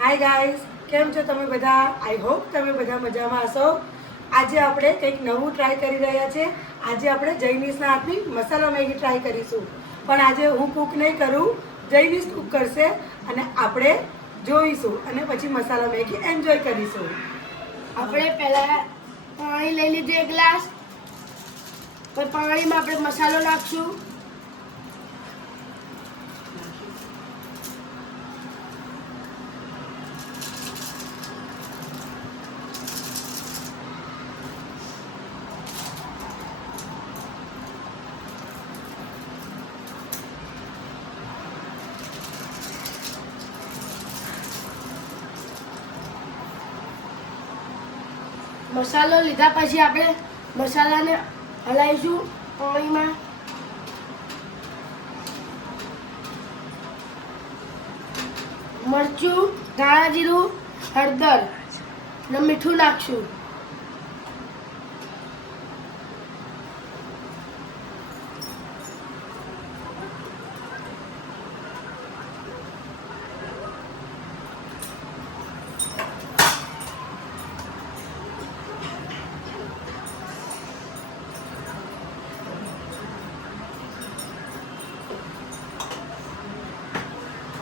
Hi guys, કેમ છો તમે બધા? આઈ હોપ તમે બધા મજામાં હશો. આજે આપણે કંઈક નવું ટ્રાય કરી રહ્યા છે. આજે આપણે જૈનિશના હાથની મસાલા મેગી ટ્રાય કરીશું. પણ આજે હું કૂક નહીં કરું, જૈનિશ કૂક કરશે અને આપણે જોઈશું અને પછી મસાલા મેગી એન્જોય કરીશું. આપણે પહેલા પાણી લઈ લીધું એક ગ્લાસ. પછી પાણીમાં આપણે મસાલો નાખશું. મસાલો લીધા પછી આપણે મસાલાને હલાવીશું પાણીમાં. મરચું, ધાણા જીરું, હળદર અને મીઠું નાખશું.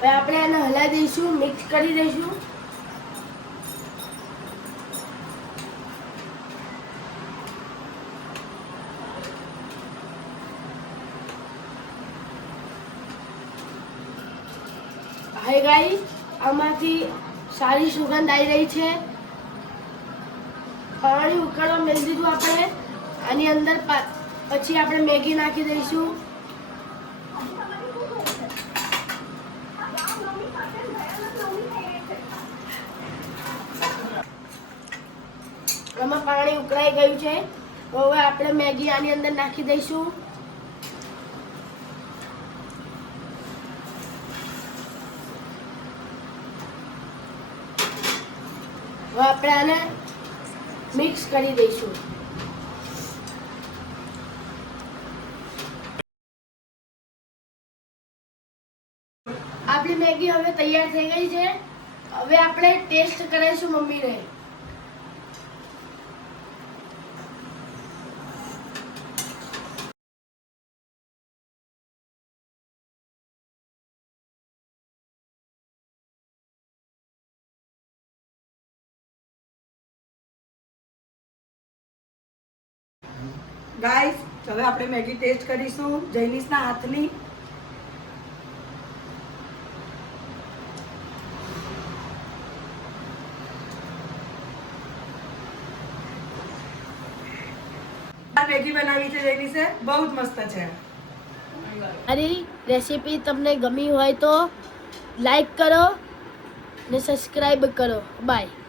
હવે આપણે એને હલાવી દઈશું, મિક્સ કરી દઈશું. હવે ગાઈસ, આમાંથી સારી સુગંધ આવી રહી છે. પાણી ઉકળવા મેળ દીધું આપણે. આની અંદર પછી આપણે મેગી નાખી દઈશું. આમાં પાણી ઉકળાઈ ગયું છે. હવે આપણે મેગી આની અંદર નાખી દઈશું. હવે આપણે આને મિક્સ કરી દઈશું. આપણી મેગી હવે તૈયાર થઈ ગઈ છે. હવે આપણે ટેસ્ટ કરીશું મમ્મીને. ગાઈસ, હવે આપણે મેગી ટેસ્ટ કરીશું જૈનિશના હાથની. મેગી બનાવી છે જૈનિશે, બહુ જ મસ્ત છે. મારી રેસીપી તમને ગમી હોય તો લાઈક કરો ને સબસ્ક્રાઈબ કરો. બાય.